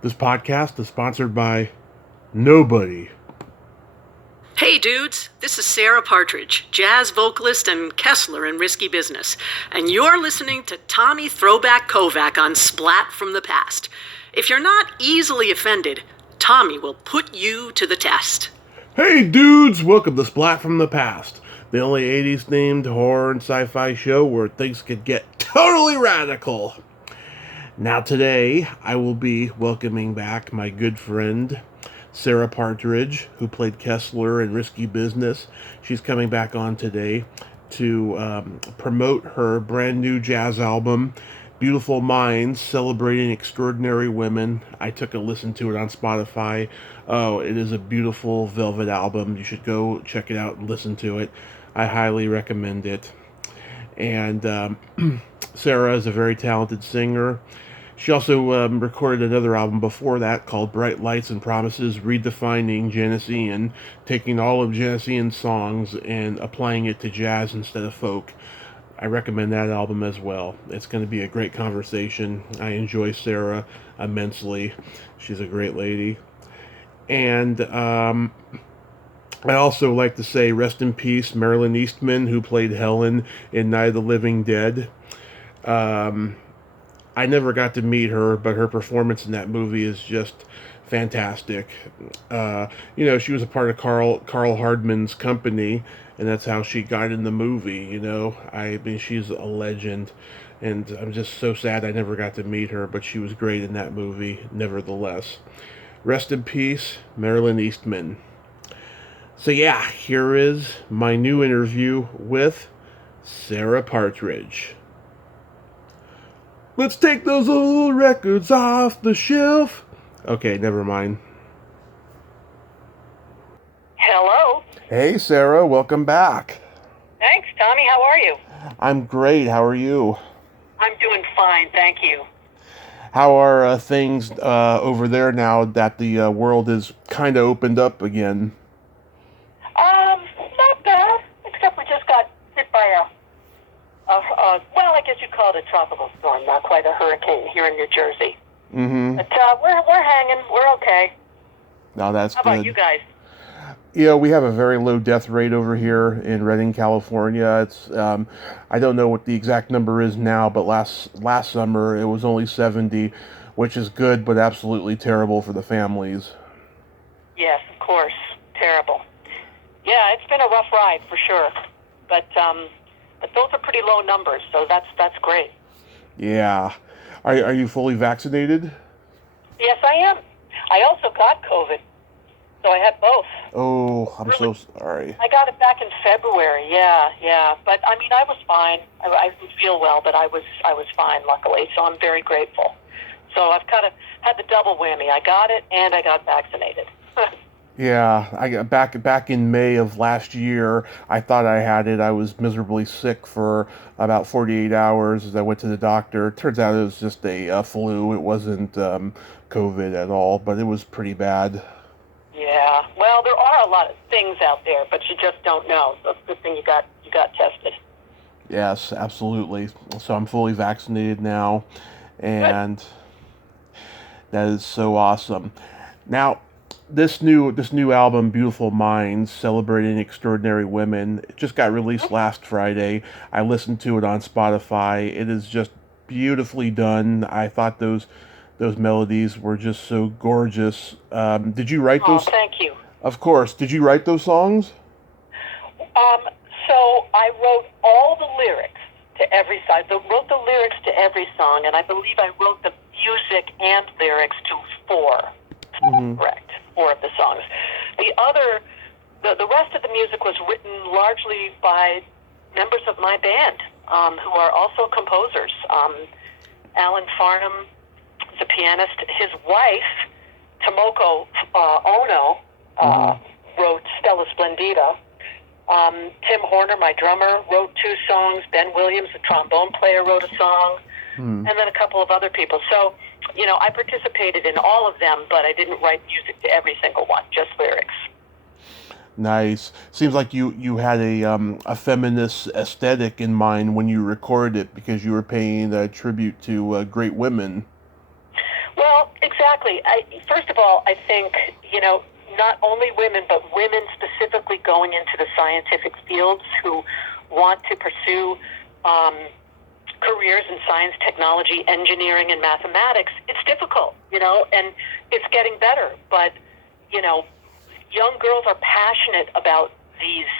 This podcast is sponsored by nobody. Hey dudes, this is Sarah Partridge, jazz vocalist and Kessler in Risky Business, and you're listening to Tommy Throwback Kovac on Splat from the Past. If you're not easily offended, Tommy will put you to the test. Hey dudes, welcome to Splat from the Past, the only 80s themed horror and sci-fi show where things could get totally radical. Now today, I will be welcoming back my good friend, Sarah Partridge, who played Kessler in Risky Business. She's coming back on today to promote her brand new jazz album, Beautiful Minds, celebrating extraordinary women. I took a listen to it on Spotify. Oh, it is a beautiful velvet album. You should go check it out and listen to it. I highly recommend it. And Sarah is a very talented singer. She also recorded another album before that called Bright Lights and Promises, redefining Janis Ian, taking all of Janis Ian's songs and applying it to jazz instead of folk. I recommend that album as well. It's going to be a great conversation. I enjoy Sarah immensely. She's a great lady. And I also like to say rest in peace, Marilyn Eastman, who played Helen in Night of the Living Dead. I never got to meet her, but her performance in that movie is just fantastic. She was a part of Carl Hardman's company, and that's how she got in the movie. I mean, she's a legend, and I'm just so sad I never got to meet her, but she was great in that movie, nevertheless. Rest in peace, Marilyn Eastman. So yeah, here is my new interview with Sarah Partridge. Let's take those old records off the shelf. Okay, never mind. Hello. Hey, Sarah, welcome back. Thanks, Tommy. How are you? I'm great. How are you? I'm doing fine, thank you. How are things over there now that the world is kind of opened up again? Not bad, except we just got hit by I guess you call it a tropical storm, not quite a hurricane here in New Jersey. Mm-hmm. But we're hanging. We're okay. No, that's How good. How about you guys? Yeah, we have a very low death rate over here in Redding, California. It's I don't know what the exact number is now, but last summer it was only 70, which is good, but absolutely terrible for the families. Yes, of course. Terrible. Yeah, it's been a rough ride for sure. But those are pretty low numbers, so that's great. Yeah. Are you fully vaccinated? Yes, I am. I also got COVID, so I had both. Oh, I'm so sorry. I got it back in February. Yeah. But I mean, I was fine. I didn't feel well, but I was fine, luckily. So I'm very grateful. So I've kind of had the double whammy. I got it and I got vaccinated. Yeah, I got back in May of last year. I thought I had it. I was miserably sick for about 48 hours as I went to the doctor. Turns out it was just a flu. It wasn't COVID at all, but it was pretty bad. Yeah. Well, there are a lot of things out there, but you just don't know. So it's a good thing you got tested. Yes, absolutely. So I'm fully vaccinated now, and that is so awesome. Now, this new album, Beautiful Minds, celebrating extraordinary women, it just got released last Friday. I listened to it on Spotify. It is just beautifully done. I thought those melodies were just so gorgeous. Did you write those? Oh, thank you. Of course. Did you write those songs? So I wrote all the lyrics to every song. I wrote the lyrics to every song, and I believe I wrote the music and lyrics to 4. Mm-hmm. Correct. 4 of the songs. The rest of the music was written largely by members of my band, who are also composers. Alan Farnham is a pianist. His wife, Tomoko Ono, wrote Stella Splendida. Tim Horner, my drummer, wrote 2 songs. Ben Williams, the trombone player, wrote a song. And then a couple of other people. So, I participated in all of them, but I didn't write music to every single one, just lyrics. Nice. Seems like you had a feminist aesthetic in mind when you recorded it because you were paying a tribute to great women. Well, exactly. First of all, I think, not only women, but women specifically going into the scientific fields who want to pursue careers in science, technology, engineering, and mathematics, it's difficult, and it's getting better. But, young girls are passionate about these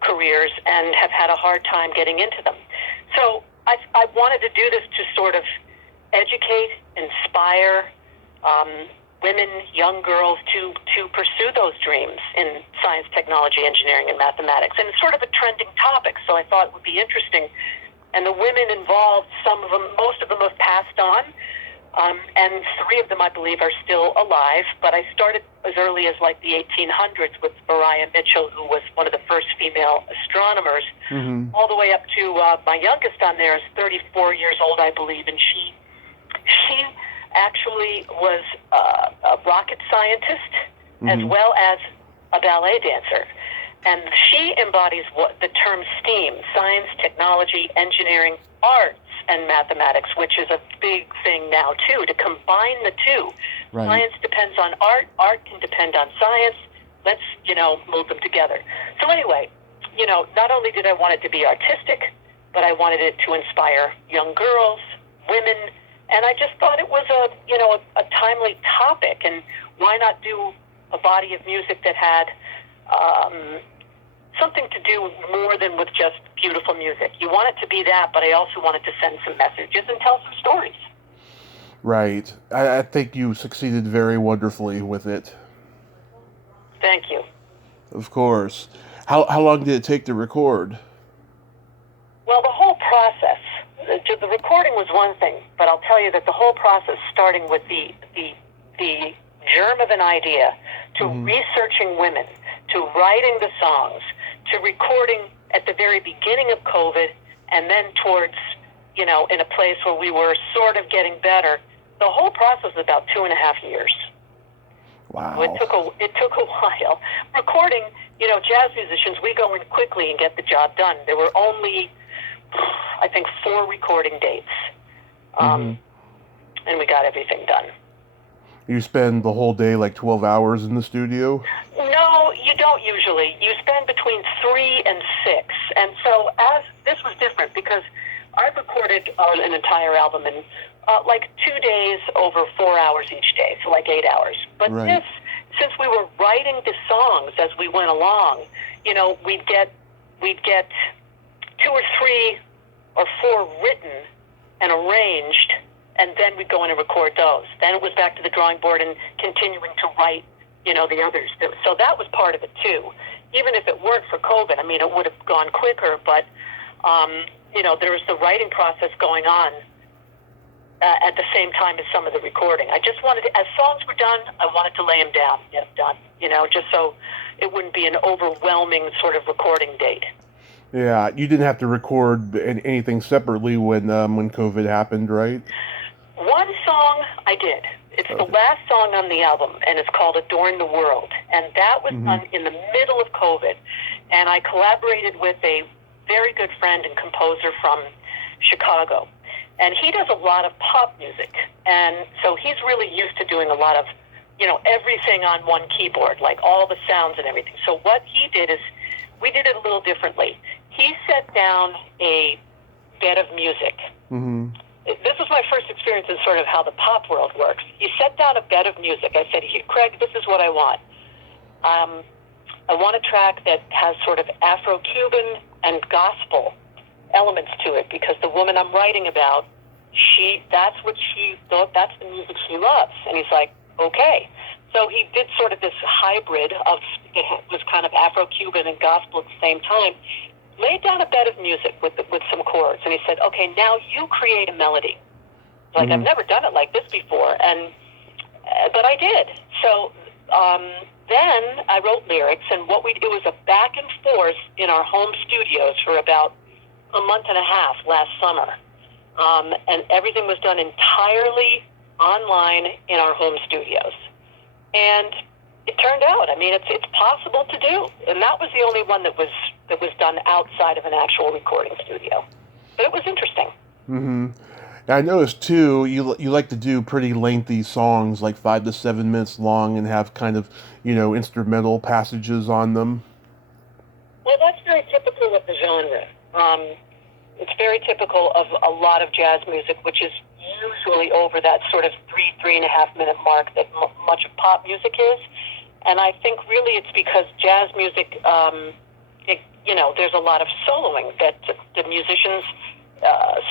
careers and have had a hard time getting into them. So I wanted to do this to sort of educate, inspire women, young girls to pursue those dreams in science, technology, engineering, and mathematics. And it's sort of a trending topic, so I thought it would be interesting. And the women involved, most of them have passed on, and 3 of them, I believe, are still alive. But I started as early as like the 1800s with Mariah Mitchell, who was one of the first female astronomers, all the way up to my youngest on there is 34 years old, I believe, and she actually was a rocket scientist as well as a ballet dancer. And she embodies what the term STEAM, science, technology, engineering, arts, and mathematics, which is a big thing now, too, to combine the two. Right. Science depends on art. Art can depend on science. Let's, move them together. So anyway, not only did I want it to be artistic, but I wanted it to inspire young girls, women, and I just thought it was a timely topic. And why not do a body of music that had something to do more than with just beautiful music? You want it to be that, but I also wanted to send some messages and tell some stories. Right. I think you succeeded very wonderfully with it. Thank you. Of course. How long did it take to record? Well, the whole process, the recording was one thing, but I'll tell you that the whole process, starting with the germ of an idea, to researching women, to writing the songs, to recording at the very beginning of COVID, and then towards, in a place where we were sort of getting better, the whole process was about 2.5 years. Wow. It took a while. Recording, jazz musicians, we go in quickly and get the job done. There were only, I think, 4 recording dates, and we got everything done. You spend the whole day, like 12 hours in the studio? No, you don't usually. You spend between 3 and 6. And so this was different because I've recorded an entire album in like 2 days over 4 hours each day, so like 8 hours. But right. Since we were writing the songs as we went along, we'd get 2 or 3 or 4 written and arranged, and then we'd go in and record those. Then it was back to the drawing board and continuing to write, the others. So that was part of it, too. Even if it weren't for COVID, it would have gone quicker, but, there was the writing process going on at the same time as some of the recording. I just wanted to, as songs were done, I wanted to lay them down, done, just so it wouldn't be an overwhelming sort of recording date. Yeah, you didn't have to record anything separately when COVID happened, right? One song I did. It's the last song on the album, and it's called Adorn the World. And that was done in the middle of COVID. And I collaborated with a very good friend and composer from Chicago. And he does a lot of pop music. And so he's really used to doing a lot of, everything on one keyboard, like all the sounds and everything. So what he did is, we did it a little differently. He set down a bed of music. This was my first experience in sort of how the pop world works. He set down a bed of music. I said, Craig, this is what I want. I want a track that has sort of Afro-Cuban and gospel elements to it, because the woman I'm writing about, that's what she thought, that's the music she loves. And he's like, okay. So he did sort of this hybrid of, it was kind of Afro-Cuban and gospel at the same time, laid down a bed of music with some chords. And he said, okay, now you create a melody. Like, I've never done it like this before. But I did. So then I wrote lyrics, and it was a back and forth in our home studios for about a month and a half last summer. And everything was done entirely online in our home studios. And it turned out, it's possible to do. And that was the only one that was done outside of an actual recording studio. But it was interesting. I noticed too, you like to do pretty lengthy songs, like 5 to 7 minutes long, and have kind of, instrumental passages on them. Well, that's very typical of the genre. It's very typical of a lot of jazz music, which is usually over that sort of 3.5 minute mark that much of pop music is. And I think really it's because jazz music, there's a lot of soloing that the musicians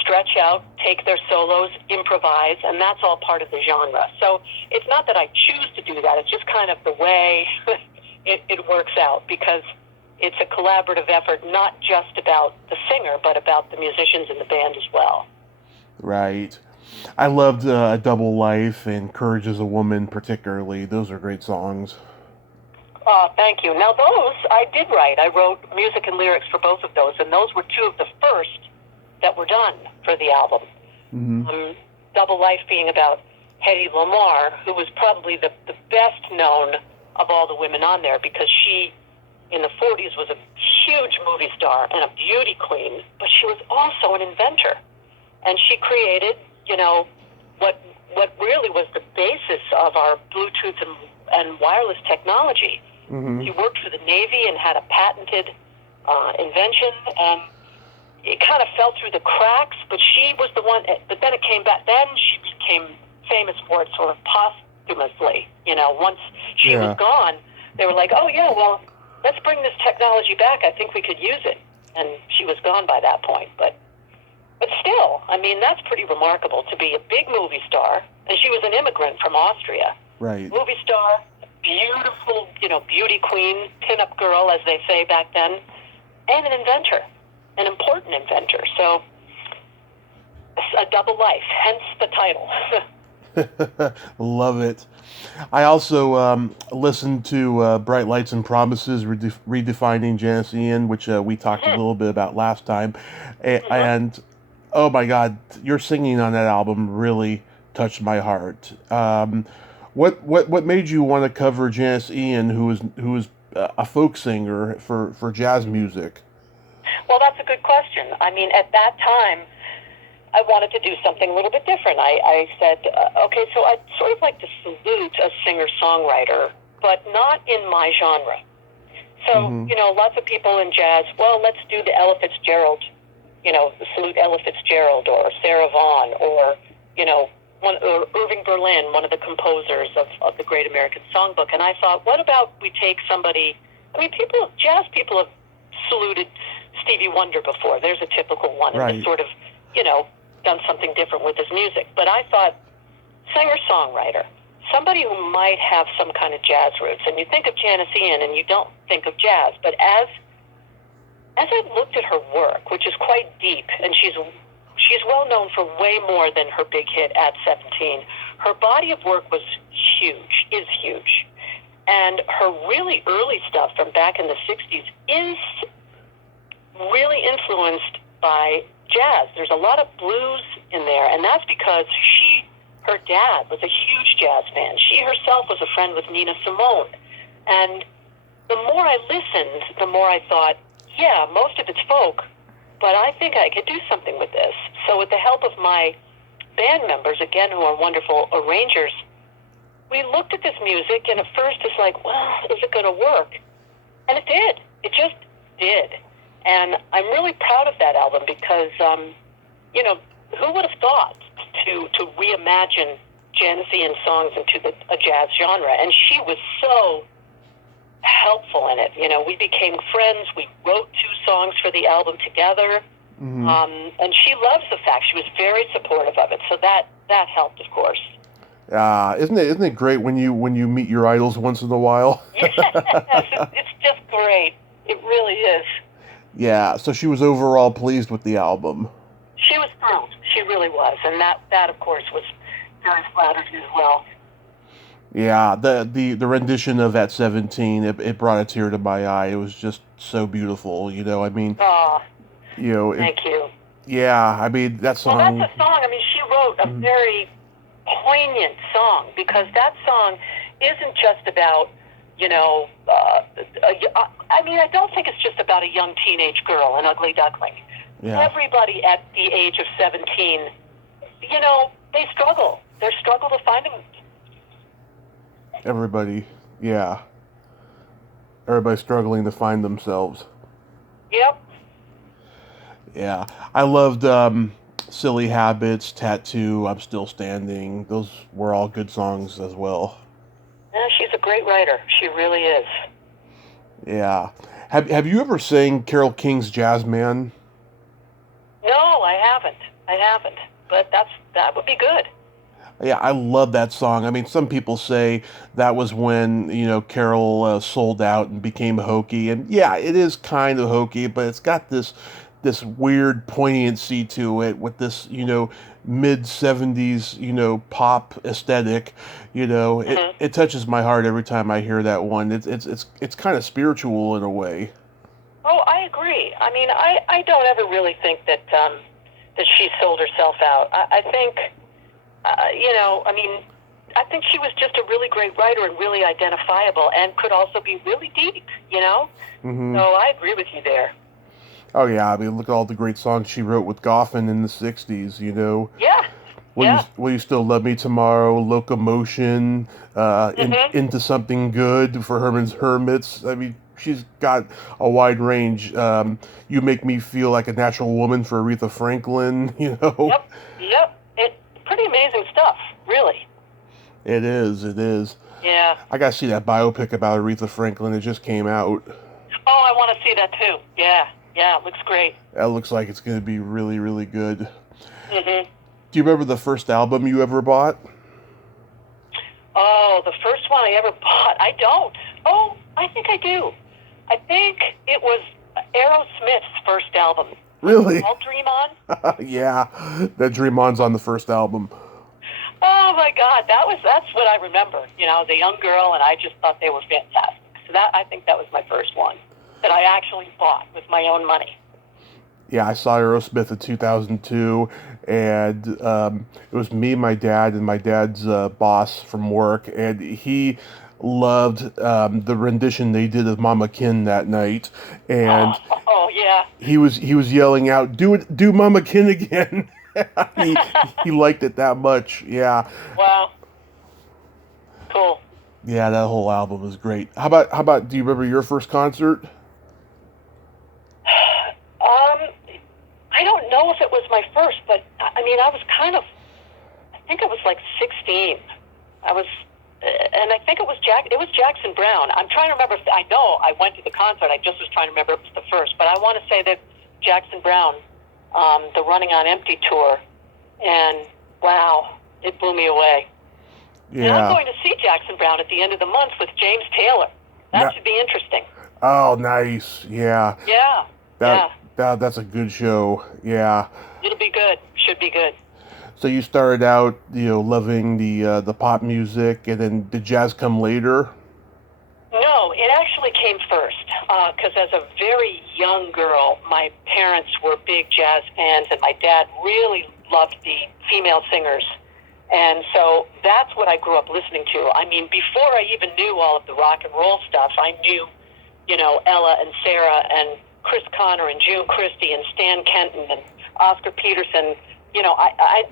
stretch out, take their solos, improvise, and that's all part of the genre. So it's not that I choose to do that. It's just kind of the way it works out, because it's a collaborative effort, not just about the singer, but about the musicians in the band as well. Right. I loved A Double Life and Courage as a Woman particularly. Those are great songs. Thank you. Now those I did write. I wrote music and lyrics for both of those, and those were two of the first that were done for the album. Mm-hmm. Double Life being about Hedy Lamarr, who was probably the best known of all the women on there, because she, in the 40s, was a huge movie star and a beauty queen, but she was also an inventor. And she created, what really was the basis of our Bluetooth and wireless technology. Mm-hmm. She worked for the Navy and had a patented invention, and it kind of fell through the cracks, but she was the one, but then it came back. Then she became famous for it sort of posthumously. Once she was gone, they were like, oh yeah, well, let's bring this technology back. I think we could use it. And she was gone by that point. But still, I mean, that's pretty remarkable to be a big movie star. And she was an immigrant from Austria. Right. Movie star, beautiful, beauty queen, pinup girl, as they say back then, and an inventor, an important inventor. So, A Double Life, hence the title. Love it. I also listened to Bright Lights and Promises, Redefining Janis Ian, which we talked a little bit about last time. And, oh my God, your singing on that album really touched my heart. What made you want to cover Janis Ian, who is a folk singer for jazz music? Well, that's a good question. I mean, at that time, I wanted to do something a little bit different. I said, okay, so I'd sort of like to salute a singer-songwriter, but not in my genre. So, lots of people in jazz, well, let's do the Ella Fitzgerald, salute Ella Fitzgerald or Sarah Vaughan or, or Irving Berlin, one of the composers of the Great American Songbook. And I thought, what about we take somebody, jazz people have saluted Stevie Wonder before. There's a typical one. Right. And just sort of, done something different with his music. But I thought, singer-songwriter, somebody who might have some kind of jazz roots. And you think of Janis Ian and you don't think of jazz. But as I looked at her work, which is quite deep, and she's well known for way more than her big hit At 17, her body of work was huge, is huge. And her really early stuff from back in the 60s is really influenced by jazz. There's a lot of blues in there, and that's because her dad was a huge jazz fan. She herself was a friend with Nina Simone. And the more I listened, the more I thought, yeah, most of it's folk, but I think I could do something with this. So with the help of my band members, again, who are wonderful arrangers, we looked at this music, and at first it's like, well, is it going to work? And it did. It just did. And I'm really proud of that album because, who would have thought to reimagine Janis Ian songs into a jazz genre? And she was so helpful in it. We became friends. We wrote 2 songs for the album together. Mm-hmm. And she loves the fact. She was very supportive of it. So that helped, of course. Isn't it great when you meet your idols once in a while? Yes, it's just great. It really is. Yeah, so she was overall pleased with the album. She was thrilled. She really was. And that of course, was very flattering as well. Yeah, the rendition of At 17, it brought a tear to my eye. It was just so beautiful, thank you. Yeah, that song... Well, that's a song. She wrote a very poignant song, because that song isn't just about, I don't think it's just about a young teenage girl, an ugly duckling. Yeah. Everybody at the age of 17 they struggle. They struggle to find them. Everybody, yeah. Everybody's struggling to find themselves. Yep. Yeah. I loved Silly Habits, Tattoo, I'm Still Standing. Those were all good songs as well. Yeah, she's a great writer. She really is. Yeah. Have you ever sang Carole King's Jazz Man? No, I haven't. But that would be good. Yeah, I love that song. I mean, some people say that was when, Carol sold out and became hokey. And yeah, it is kind of hokey, but it's got this weird poignancy to it with this, mid-70s, pop aesthetic. It touches my heart every time I hear that one. It's kind of spiritual in a way. Oh, I agree. I mean, I don't ever really think that she sold herself out. I think, I think she was just a really great writer and really identifiable and could also be really deep, Mm-hmm. So I agree with you there. Oh, yeah. I mean, look at all the great songs she wrote with Goffin in the 60s, Yeah. Will You Still Love Me Tomorrow, Locomotion, Into Something Good for Herman's Hermits. I mean, she's got a wide range. You Make Me Feel Like a Natural Woman for Aretha Franklin, Yep. It's pretty amazing stuff, really. It is. Yeah. I gotta see that biopic about Aretha Franklin. It just came out. Oh, I want to see that too. Yeah, it looks great. That looks like it's gonna be really, really good. Mm-hmm. Do you remember the first album you ever bought? Oh, the first one I ever bought. I don't. Oh, I think I do. I think it was Aerosmith's first album. Really? All Dream On? Yeah, that Dream On's on the first album. Oh my God, that's what I remember. I was a young girl and I just thought they were fantastic. So I think that was my first one that I actually bought with my own money. Yeah, I saw Aerosmith in 2002, and it was me, my dad, and my dad's boss from work, and he loved the rendition they did of Mama Kin that night, and yeah, he was yelling out, "Do Mama Kin again!" he liked it that much. Yeah. Wow. Cool. Yeah, that whole album was great. How about? Do you remember your first concert? I don't know if it was my first, but I think I was like 16. And I think it was Jackson Brown. I'm trying to remember. I know I went to the concert. I just was trying to remember if it was the first, but I want to say that Jackson Brown, the Running on Empty tour, and wow, it blew me away. Yeah. And I'm going to see Jackson Brown at the end of the month with James Taylor. That should be interesting. Oh, nice. Yeah. Yeah. That's a good show. Yeah. It'll be good. Should be good. So you started out, loving the pop music, and then did jazz come later? No, it actually came first. Because as a very young girl, my parents were big jazz fans, and my dad really loved the female singers. And so that's what I grew up listening to. I mean, before I even knew all of the rock and roll stuff, I knew, Ella and Sarah and Chris Connor and June Christie and Stan Kenton and Oscar Peterson.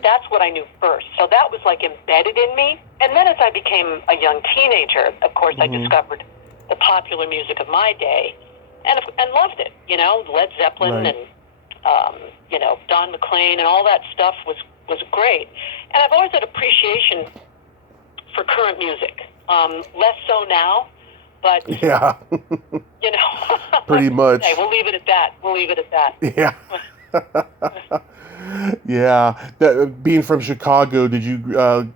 That's what I knew first. So that was like embedded in me. And then as I became a young teenager, of course, I discovered the popular music of my day and loved it. Led Zeppelin and, Don McLean and all that stuff was great. And I've always had appreciation for current music. Less so now, but yeah, pretty much. Hey, we'll leave it at that. Yeah. Yeah. Being from Chicago, did you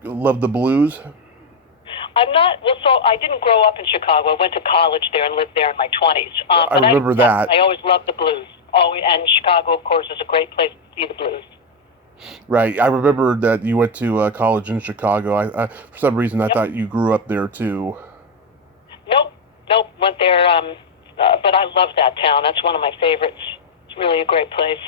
love the blues? I'm not. Well, so I didn't grow up in Chicago. I went to college there and lived there in my 20s. I remember that. I always loved the blues. And Chicago, of course, is a great place to see the blues. Right. I remember that you went to college in Chicago. I for some reason, I thought you grew up there too. Nope. Went there, but I love that town. That's one of my favorites. It's really a great place.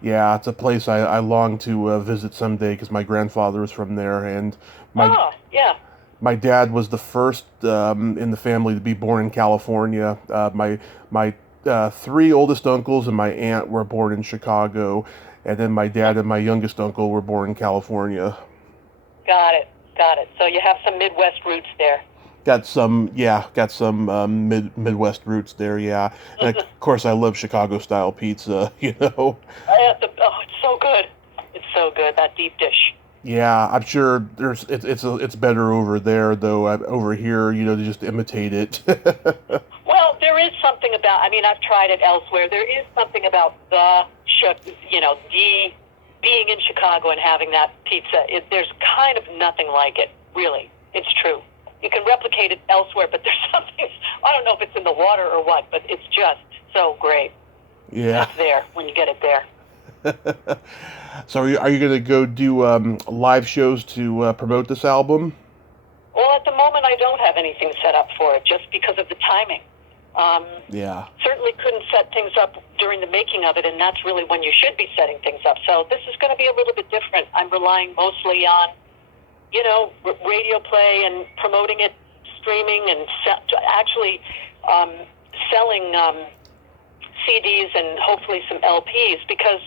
Yeah, it's a place I long to visit someday because my grandfather was from there, and my dad was the first in the family to be born in California. My three oldest uncles and my aunt were born in Chicago, And then my dad and my youngest uncle were born in California. Got it. So you have some Midwest roots there. Got some Midwest roots there, yeah. And of course, I love Chicago-style pizza, you know. It's so good. It's so good, that deep dish. Yeah, I'm sure it's better over there, though. Over here, you know, they just imitate it. Well, there is something about, I mean, I've tried it elsewhere. There is something about being in Chicago and having that pizza. There's kind of nothing like it, really. It's true. You can replicate it elsewhere, but there's something, I don't know if it's in the water or what, but it's just so great. Yeah. It's there when you get it there. So are you going to go do live shows to promote this album? Well, at the moment, I don't have anything set up for it, just because of the timing. Yeah. Certainly couldn't set things up during the making of it, and that's really when you should be setting things up. So this is going to be a little bit different. I'm relying mostly on, you know, radio play and promoting it, streaming, and actually selling CDs and hopefully some LPs, because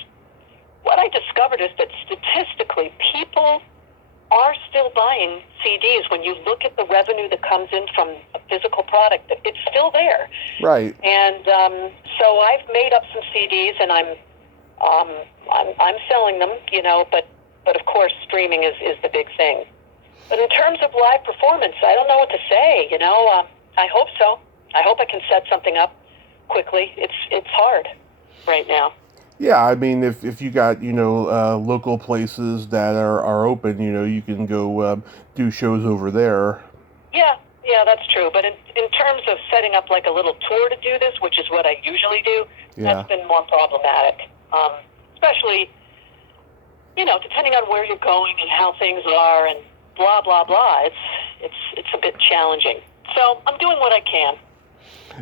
what I discovered is that statistically, people are still buying CDs. When you look at the revenue that comes in from a physical product, it's still there. Right. And so I've made up some CDs, and I'm selling them, you know. But of course, streaming is the big thing. But in terms of live performance, I don't know what to say. You know, I hope so. I hope I can set something up quickly. It's hard right now. Yeah, I mean, if you got, you know, local places that are open, you know, you can go do shows over there. Yeah, that's true. But in terms of setting up like a little tour to do this, which is what I usually do, that's been more problematic. Especially, you know, depending on where you're going and how things are and blah, blah, blah. It's a bit challenging. So I'm doing what I can.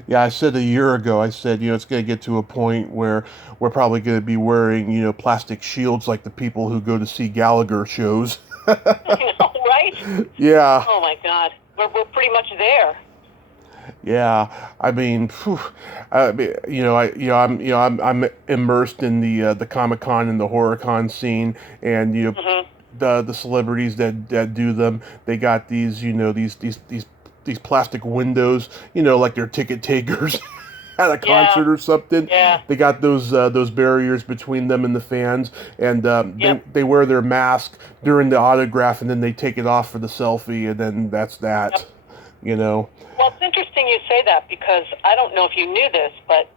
Yeah, I said a year ago, you know, it's going to get to a point where we're probably going to be wearing, you know, plastic shields like the people who go to see Gallagher shows. You know, right? Yeah. Oh my God, we're pretty much there. Yeah, I mean, I'm immersed in the Comic-Con and the HorrorCon scene, and you know, the celebrities that do them, they got these, you know, these plastic windows, you know, like they're ticket takers at a concert or something. Yeah. They got those barriers between them and the fans, and they wear their mask during the autograph, and then they take it off for the selfie, and then that's that. Yep. You know. Well, it's interesting you say that, because I don't know if you knew this, but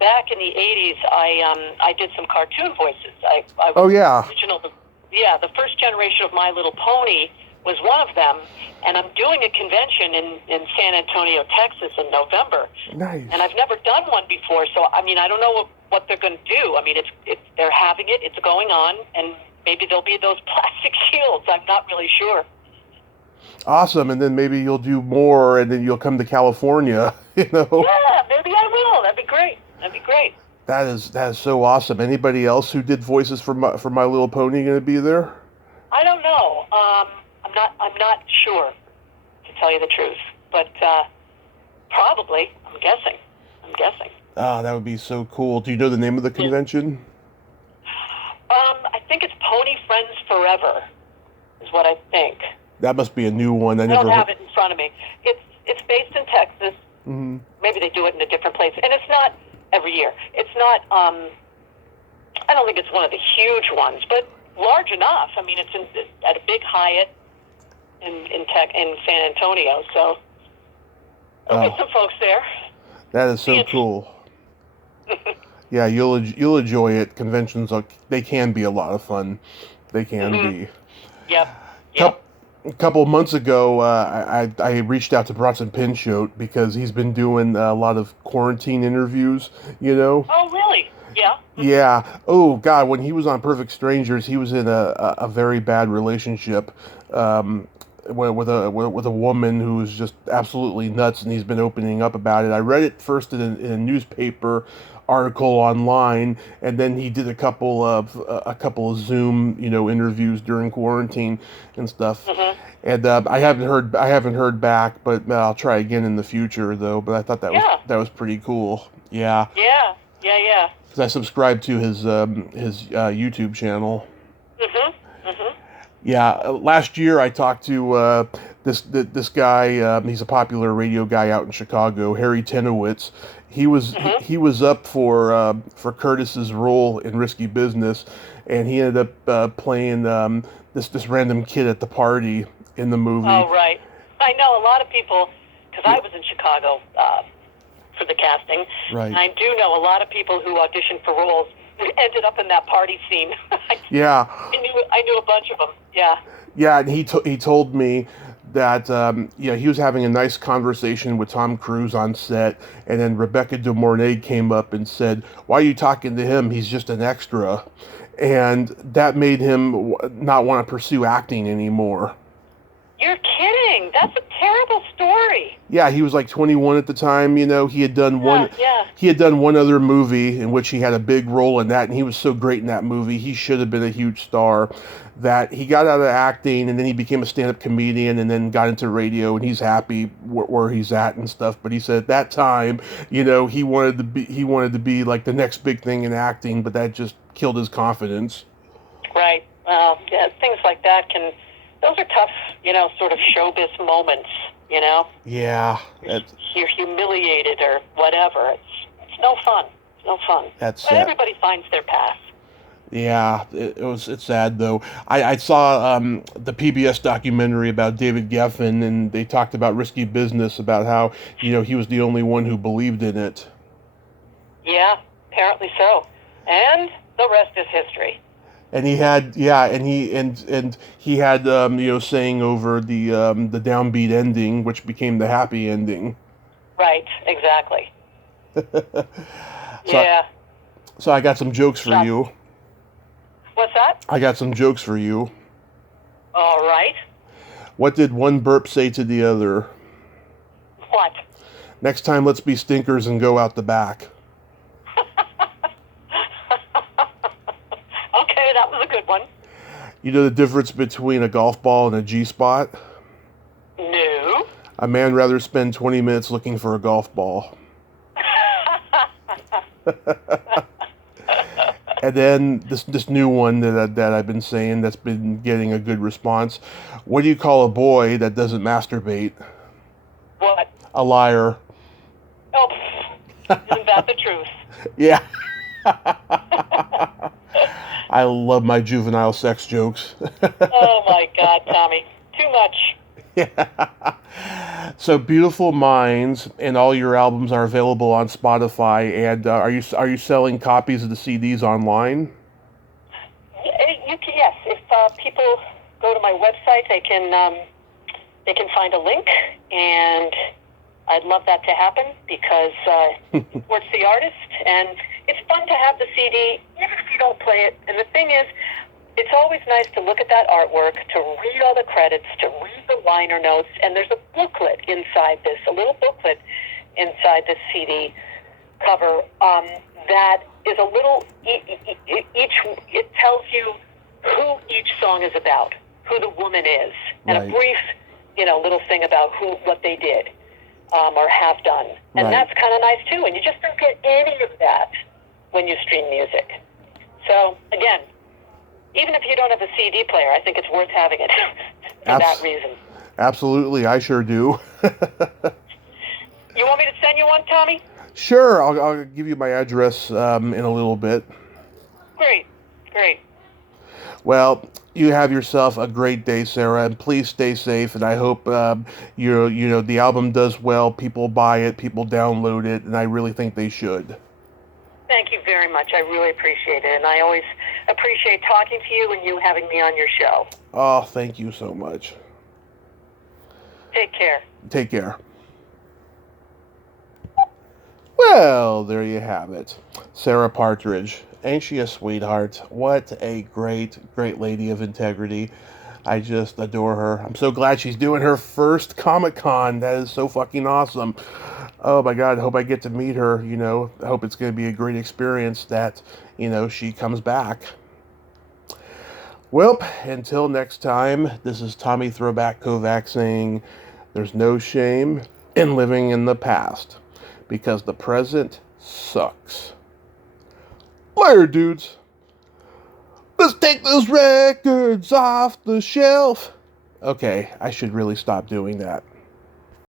back in the 80s, I did some cartoon voices. I Oh yeah. The first generation of My Little Pony was one of them, and I'm doing a convention in San Antonio, Texas in November. Nice. And I've never done one before, so I mean, I don't know what they're going to do. I mean, they're having it, it's going on, and maybe there'll be those plastic shields. I'm not really sure. Awesome, and then maybe you'll do more, and then you'll come to California, you know? Yeah, maybe I will. That'd be great. That is so awesome. Anybody else who did voices for My Little Pony going to be there? I don't know. I'm not sure, to tell you the truth, but probably. I'm guessing. Oh, that would be so cool. Do you know the name of the convention? I think it's Pony Friends Forever, is what I think. That must be a new one. I don't have it in front of me. It's based in Texas. Mm-hmm. Maybe they do it in a different place, and it's not every year. It's not. I don't think it's one of the huge ones, but large enough. I mean, it's at a big Hyatt in San Antonio. So there'll be some folks there. That is so cool. Yeah, you'll enjoy it. Conventions they can be a lot of fun. They can be. Yep. A couple of months ago, I reached out to Bronson Pinchot because he's been doing a lot of quarantine interviews, you know? Oh, really? Yeah. Yeah. Oh, God, when he was on Perfect Strangers, he was in a very bad relationship with a woman who was just absolutely nuts, and he's been opening up about it. I read it first in a newspaper article online, and then he did a couple of Zoom, you know, interviews during quarantine and stuff. Mm-hmm. And I haven't heard back, but I'll try again in the future though. But I thought that was pretty cool. Yeah. Yeah. Yeah. Because I subscribe to his YouTube channel. Yeah, last year I talked to this guy. He's a popular radio guy out in Chicago, Harry Tenowitz. He was up for Curtis's role in Risky Business, and he ended up playing this random kid at the party in the movie. Oh, right. I know a lot of people, because I was in Chicago for the casting. Right. And I do know a lot of people who auditioned for roles who ended up in that party scene. Yeah. I knew a bunch of them. Yeah. Yeah, and he told me that he was having a nice conversation with Tom Cruise on set, and then Rebecca De Mornay came up and said, "Why are you talking to him? He's just an extra," and that made him not want to pursue acting anymore. You're kidding. That's a terrible story. Yeah, he was like 21 at the time. He had done He had done one other movie in which he had a big role in that, and he was so great in that movie. He should have been a huge star. That he got out of acting, and then he became a stand-up comedian, and then got into radio, and he's happy where he's at and stuff. But he said at that time, he wanted to be like the next big thing in acting, but that just killed his confidence. Right. Yeah, things like that those are tough, sort of showbiz moments, Yeah. You're humiliated or whatever. It's no fun. It's no fun. That's but sad. Everybody finds their path. Yeah, it's sad though. I saw the PBS documentary about David Geffen, and they talked about Risky Business, about how he was the only one who believed in it. Yeah, apparently so. And the rest is history. And he had he had saying over the downbeat ending, which became the happy ending. Right, exactly. Yeah. So I got some jokes for you. What's that? I got some jokes for you. All right. What did one burp say to the other? What? Next time, let's be stinkers and go out the back. Okay, that was a good one. You know the difference between a golf ball and a G-spot? No. A man rather spend 20 minutes looking for a golf ball. And then this new one that I've been saying that's been getting a good response. What do you call a boy that doesn't masturbate? What? A liar. Oh, isn't that the truth? Yeah. I love my juvenile sex jokes. Oh my God, Tommy. Too much. Yeah. So Beautiful Minds and all your albums are available on Spotify. And are you selling copies of the CDs online? Yes. If people go to my website, they can find a link, and I'd love that to happen because it supports the artist, and it's fun to have the CD even if you don't play it. And the thing is, it's always nice to look at that artwork, to read all the credits, to read the liner notes, and there's a booklet inside this, a little booklet inside this CD cover that is a little, it tells you who each song is about, who the woman is, and right. a brief, little thing about what they did or have done. And right. That's kind of nice too, and you just don't get any of that when you stream music. So, again, even if you don't have a CD player, I think it's worth having it for that reason. Absolutely, I sure do. You want me to send you one, Tommy? Sure, I'll give you my address in a little bit. Great. Well, you have yourself a great day, Sarah, and please stay safe. And I hope the album does well. People buy it, people download it, and I really think they should. Thank you very much. I really appreciate it, and I always appreciate talking to you and you having me on your show. Oh, thank you so much. Take care. Take care. Well, there you have it. Sarah Partridge. Ain't she a sweetheart? What a great, great lady of integrity. I just adore her. I'm so glad she's doing her first Comic-Con. That is so fucking awesome. Oh my God, I hope I get to meet her, I hope it's going to be a great experience that, she comes back. Well, until next time, this is Tommy Throwback Kovac saying, there's no shame in living in the past, because the present sucks. Later, dudes. Let's take those records off the shelf. Okay, I should really stop doing that.